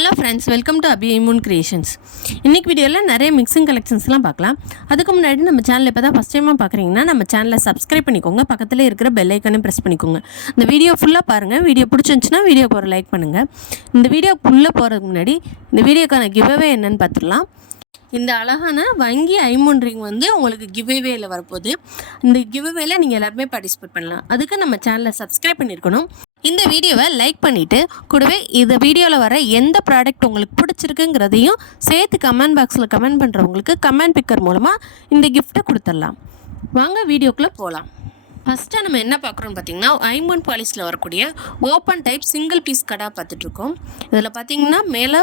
Hello friends, welcome to Abi ஐமூன் creations. இன்றைக்கி வீடியோவில் நிறைய மிக்சிங் கலெக்ஷன்ஸ்லாம் பார்க்கலாம். அதுக்கு முன்னாடி நம்ம சேனல் இப்போ தான் ஃபஸ்ட் டைமாக பார்க்குறீங்கன்னா நம்ம சேனலை சப்ஸ்கிரைப் பண்ணிக்கோங்க. பக்கத்தில் இருக்கிற பெல் ஐக்கனையும் ப்ரெஸ் பண்ணிக்கோங்க. இந்த வீடியோ ஃபுல்லாக பாருங்கள். வீடியோ பிடிச்சிருந்துச்சுன்னா வீடியோக்கு ஒரு லைக் பண்ணுங்கள். இந்த வீடியோக்குள்ளே போகிறதுக்கு முன்னாடி இந்த வீடியோக்கான கிவ்அவே என்னென்னு பார்த்துடலாம். இந்த அழகான வங்கி ஐமூன் ரிங் உங்களுக்கு கிவ்அவேல வரப்போகுது. இந்த கிவ்அவேல நீங்கள் எல்லாருமே பார்ட்டிசிபேட் பண்ணலாம். அதுக்கு நம்ம சேனலை சப்ஸ்கிரைப் பண்ணியிருக்கணும். இந்த வீடியோவை லைக் பண்ணிவிட்டு கூடவே இந்த வீடியோவில் வர எந்த ப்ராடக்ட் உங்களுக்கு பிடிச்சிருக்குங்கிறதையும் சேர்த்து கமெண்ட் பாக்ஸில் கமெண்ட் பண்ணுறவங்களுக்கு கமெண்ட் பிக்கர் மூலமாக இந்த கிஃப்ட்டை கொடுத்துடலாம். வாங்க வீடியோக்குள்ளே போகலாம். ஃபஸ்ட்டு நம்ம என்ன பார்க்குறோன்னு பார்த்தீங்கன்னா, ஐமூன் பாலிஸில் வரக்கூடிய ஓப்பன் டைப் சிங்கிள் பீஸ் கடா பார்த்துட்ருக்கோம். இதில் பார்த்தீங்கன்னா மேலே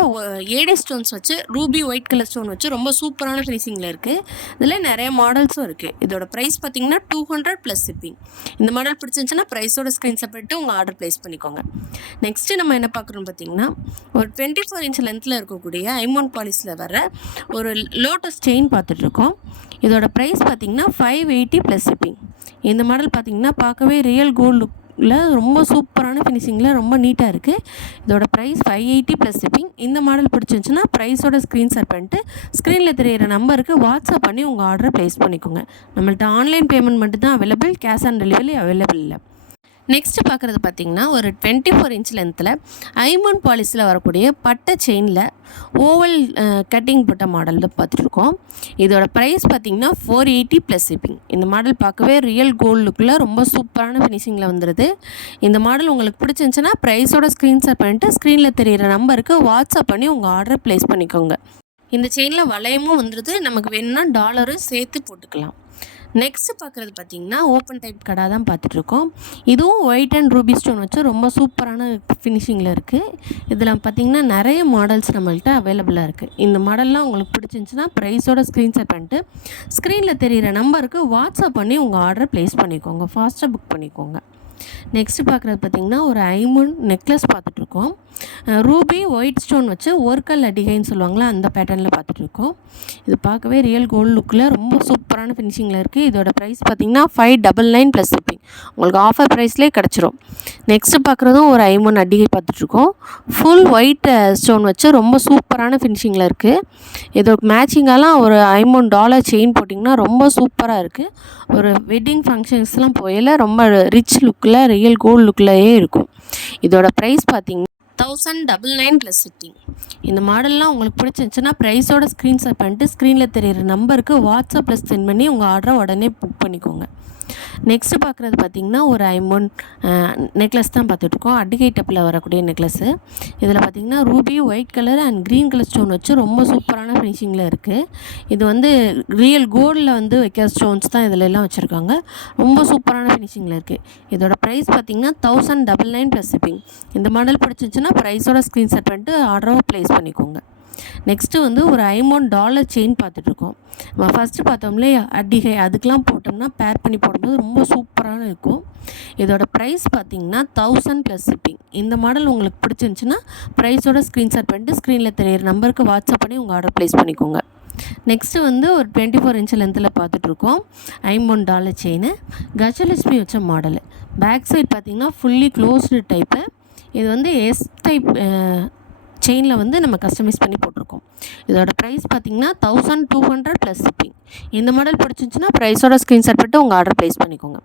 ஏடி ஸ்டோன்ஸ் வச்சு ரூபி ஒயிட் கலர் ஸ்டோன் வச்சு ரொம்ப சூப்பரான ஃபினிஷிங்கில் இருக்குது. இதில் நிறைய மாடல்ஸும் இருக்குது. இதோட ப்ரைஸ் பார்த்தீங்கன்னா 200 + ஷிப்பிங். இந்த மாடல் பிடிச்சிருந்துச்சுன்னா ப்ரைஸோட ஸ்க்ரீன்ஷாட் பண்ணிட்டு உங்கள் ஆர்டர் ப்ளேஸ் பண்ணிக்கோங்க. நெக்ஸ்ட்டு நம்ம என்ன பார்க்குறோன்னு பார்த்தீங்கன்னா, ஒரு 24 இன்ச் லென்த்தில் இருக்கக்கூடிய ஐமூன் பாலிஸில் வர ஒரு லோட்டஸ் செயின் பார்த்துட்ருக்கோம். இதோட ப்ரைஸ் பார்த்தீங்கன்னா 580 + ஷிப்பிங். இந்த மாடல் பார்த்திங்கன்னா பார்க்கவே ரியல் கோல்டு லுக்கில் ரொம்ப சூப்பரான ஃபினிஷிங்கில் ரொம்ப நீட்டாக இருக்குது. இதோட ப்ரைஸ் 580 + ஷிப்பிங். இந்த மாடல் பிடிச்சிருந்துச்சுன்னா ப்ரைஸோட ஸ்க்ரீன்ஷாட் பண்ணிட்டு ஸ்க்ரீனில் தெரியிற நம்பருக்கு வாட்ஸ்அப் பண்ணி உங்கள் ஆர்டரை ப்ளேஸ் பண்ணிக்கோங்க. நம்மள்ட்ட ஆன்லைன் பேமெண்ட் மட்டும் தான் available, cash on delivery available இல்லை. நெக்ஸ்ட்டு பார்க்குறது பார்த்திங்கன்னா, ஒரு 24 இன்ச் லென்த்தில் ஐமூன் பாலிஸில் வரக்கூடிய பட்டை செயினில் ஓவல் கட்டிங் போட்ட மாடல் தான் பார்த்துட்ருக்கோம். இதோட ப்ரைஸ் பார்த்திங்கன்னா 480 + ஷிப்பிங். இந்த மாடல் பார்க்கவே ரியல் கோல்டு லுக்கில் ரொம்ப சூப்பரான ஃபினிஷிங்கில் வந்துடுது. இந்த மாடல் உங்களுக்கு பிடிச்சிருந்துச்சுன்னா ப்ரைஸோட ஸ்க்ரீன்ஷாட் பண்ணிட்டு ஸ்க்ரீனில் தெரிகிற நம்பருக்கு வாட்ஸ்அப் பண்ணி உங்கள் ஆர்டரை ப்ளேஸ் பண்ணிக்கோங்க. இந்த செயினில் வளையமும் வந்துடுது. நமக்கு வேணும்னா டாலரும் சேர்த்து போட்டுக்கலாம். நெக்ஸ்ட்டு பார்க்குறது பார்த்திங்கன்னா, ஓப்பன் டைப் கடா தான் பார்த்துட்ருக்கோம். இதுவும் ஒயிட் அண்ட் ரூபி ஸ்டோன் வச்சு ரொம்ப சூப்பரான ஃபினிஷிங்கில் இருக்குது. இதில் பார்த்திங்கன்னா நிறைய மாடல்ஸ் நம்மள்கிட்ட அவைலபிளாக இருக்குது. இந்த மாடல்லாம் உங்களுக்கு பிடிச்சிருந்துச்சுன்னா ப்ரைஸோட ஸ்க்ரீன்ஷாட் பண்ணிட்டு ஸ்க்ரீனில் தெரிகிற நம்பருக்கு வாட்ஸ்அப் பண்ணி உங்கள் ஆர்டரை ப்ளேஸ் பண்ணிக்கோங்க. ஃபாஸ்ட்டாக புக் பண்ணிக்கோங்க. நெக்ஸ்ட்டு பார்க்குறது பார்த்திங்கன்னா, ஒரு ஐமூன் நெக்லஸ் பார்த்துட்ருக்கோம். ரூபி ஒயிட் ஸ்டோன் வச்சு ஒர்க்கல் அடிகைன்னு சொல்லுவாங்களா, அந்த பேட்டர்னில் பார்த்துட்ருக்கோம். இது பார்க்கவே ரியல் கோல்டு லுக்கில் ரொம்ப சூப்பரான ஃபினிஷிங்கில் இருக்குது. இதோட ப்ரைஸ் பார்த்திங்கன்னா 599 + ஷிப்பிங். உங்களுக்கு ஆஃபர் ப்ரைஸ்லேயே கிடச்சிரும். நெக்ஸ்ட்டு பார்க்குறதும் ஒரு ஐமூன் அடிகை பார்த்துட்ருக்கோம். ஃபுல் ஒயிட் ஸ்டோன் வச்சு ரொம்ப சூப்பரான ஃபினிஷிங்கில் இருக்குது. இதோட மேட்சிங்காலாம் ஒரு ஐமூன் டாலர் செயின் போட்டிங்கன்னா ரொம்ப சூப்பராக இருக்குது. ஒரு வெட்டிங் ஃபங்க்ஷன்ஸ்லாம் போயில ரொம்ப ரிச் லுக்கில் ரியல் கோல்டு லுக்லேயே இருக்கும். இதோட ப்ரைஸ் பார்த்திங்கன்னா 1099 + ஷிப்பிங். இந்த மாடல்லாம் உங்களுக்கு பிடிச்சிருந்துச்சுன்னா ப்ரைஸோட ஸ்க்ரீன்ஷாட் பண்ணிட்டு ஸ்க்ரீனில் தெரியிற நம்பருக்கு வாட்ஸ்அப்பில் சென்ட் பண்ணி உங்கள் ஆர்டரை உடனே புக் பண்ணிக்கோங்க. நெக்ஸ்ட்டு பார்க்குறது பார்த்திங்கன்னா, ஒரு ஐமூன் நெக்லஸ் தான் பார்த்துட்ருக்கோம். அடிகை டப்பில் வரக்கூடிய நெக்லஸ்ஸு. இதில் பார்த்திங்கன்னா Ruby white colour and green colour stone வச்சு ரொம்ப சூப்பரான ஃபினிஷிங்கில் இருக்குது. இது ரியல் கோல்டில் வைக்கிற ஸ்டோன்ஸ் தான் இதில் எல்லாம் வச்சுருக்காங்க. ரொம்ப சூப்பரான ஃபினிஷிங்கில் இருக்குது. இதோட ப்ரைஸ் பார்த்திங்கன்னா 1099 + ஷிப்பிங். இந்த மாடல் பிடிச்சிருந்துச்சுன்னா ப்ரைஸோட ஸ்க்ரீன்ஷாட் பண்ணிட்டு ஆர்டரை ப்ளேஸ் பண்ணிக்கோங்க. நெக்ஸ்ட்டு ஒரு ஐமூன் டாலர் செயின் பார்த்துட்ருக்கோம். நம்ம ஃபஸ்ட்டு பார்த்தோம்லே அடிகை அதுக்கெலாம் போட்டோம்னா பேர் பண்ணி போடும்போது ரொம்ப சூப்பரான இருக்கும். இதோட ப்ரைஸ் பார்த்திங்கன்னா 1000 + ஷிப்பிங். இந்த மாடல் உங்களுக்கு பிடிச்சிருந்துச்சுன்னா ப்ரைஸோட ஸ்க்ரீன்ஷாட் பண்ணிட்டு ஸ்க்ரீனில் தெரியிற நம்பருக்கு வாட்ஸ்அப் பண்ணி உங்கள் ஆர்டர் ப்ளேஸ் பண்ணிக்கோங்க. நெக்ஸ்ட்டு ஒரு 24 இன்ச் லென்த்தில் பார்த்துட்ருக்கோம். ஐமூன் டாலர் செயின் கஜலட்சுமி வச்ச மாடலு. பேக் சைட் பார்த்திங்கன்னா ஃபுல்லி க்ளோஸ்டு டைப்பு. இது எஸ் டைப் செயினில் நம்ம கஸ்டமைஸ் பண்ணி போட்டிருக்கோம். இதோட ப்ரைஸ் பார்த்திங்கன்னா 1200 + ஷிப்பிங். இந்த மாடல் பிடிச்சிருந்துச்சுன்னா ப்ரைஸோட ஸ்க்ரீன்ஷாட் பண்ணிட்டு உங்கள் ஆர்டர் ப்ளேஸ் பண்ணிக்கோங்க.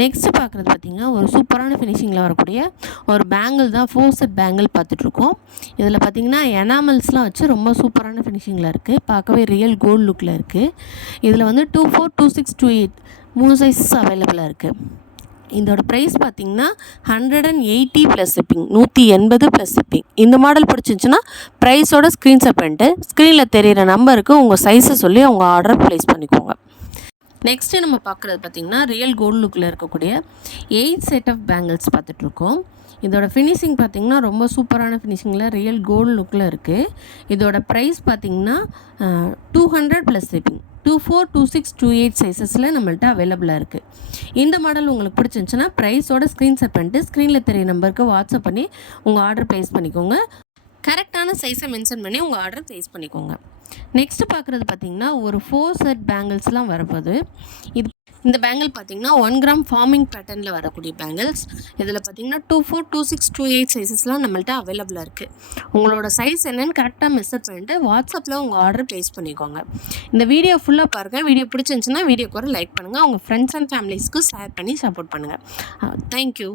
நெக்ஸ்ட்டு பார்க்குறது பார்த்திங்கன்னா, ஒரு சூப்பரான ஃபினிஷிங்கில் வரக்கூடிய ஒரு பேங்கிள் தான், 4 செட் பேங்கிள் பார்த்துட்ருக்கோம். இதில் பார்த்திங்கன்னா எனாமல்ஸ்லாம் வச்சு ரொம்ப சூப்பரான ஃபினிஷிங்கில் இருக்குது. பார்க்கவே ரியல் கோல்டு லுக்கில் இருக்குது. இதில் 24, 26, 28 3 சைஸஸ் அவைலபிளாக இருக்குது. இதோட ப்ரைஸ் பார்த்திங்கன்னா 180 + ஷிப்பிங். 180 + ஷிப்பிங். இந்த மாடல் பிடிச்சிருந்துச்சுன்னா ப்ரைஸோட ஸ்க்ரீன்ஷாட் பண்ணிட்டு ஸ்க்ரீனில் தெரியிற நம்பருக்கு உங்கள் சைஸை சொல்லி உங்கள் ஆர்டரை ப்ளேஸ் பண்ணிக்கோங்க. நெக்ஸ்ட்டு நம்ம பார்க்குறது பார்த்திங்கன்னா, ரியல் கோல்டு லுக்கில் இருக்கக்கூடிய 8 செட் ஆஃப் பேங்கிள்ஸ் பார்த்துட்ருக்கோம். இதோட ஃபினிஷிங் பார்த்திங்கன்னா ரொம்ப சூப்பரான ஃபினிஷிங்கில் ரியல் கோல்டு லுக்கில் இருக்குது. இதோட ப்ரைஸ் பார்த்திங்கன்னா 200 + ஷிப்பிங். 24, 26, 28 சைஸஸில் நம்மள்ட்ட அவைலபிளாக இருக்குது. இந்த மாடல் உங்களுக்கு பிடிச்சிருந்துச்சுன்னா ப்ரைஸோட ஸ்க்ரீன்ஷாட் பண்ணிட்டு ஸ்க்ரீனில் தெரிய நம்பருக்கு வாட்ஸ்அப் பண்ணி உங்கள் ஆர்டர் ப்ளேஸ் பண்ணிக்கோங்க. கரெக்டான சைஸை மென்ஷன் பண்ணி உங்கள் ஆர்டர் ப்ளேஸ் பண்ணிக்கோங்க. நெக்ஸ்ட்டு பார்க்குறது பார்த்திங்கன்னா, ஒரு 4 செட் பேங்கிள்ஸ்லாம் வரப்போகுது. இந்த பேங்கிள் பார்த்தீங்கன்னா 1 கிராம் ஃபார்மிங் பேட்டர்னில் வரக்கூடிய பேங்கிள்ஸ். இதில் பார்த்தீங்கன்னா 24, 26, 28 சைஸஸ்லாம் நம்மள்ட்ட அவைலபிளாக இருக்குது. உங்களோட சைஸ் என்னன்னு கரெக்டாக மெஷர் பண்ணிட்டு வாட்ஸ்அப்பில் உங்கள் ஆர்டர் ப்ளேஸ் பண்ணிக்கோங்க. இந்த வீடியோ ஃபுல்லாக பாருங்கள். வீடியோ பிடிச்சிருந்துச்சுன்னா வீடியோக்கு ஒரு லைக் பண்ணுங்கள். உங்கள் ஃப்ரெண்ட்ஸ் அண்ட் ஃபேமிலிஸ்க்கு ஷேர் பண்ணி சப்போர்ட் பண்ணுங்கள். தேங்க்யூ.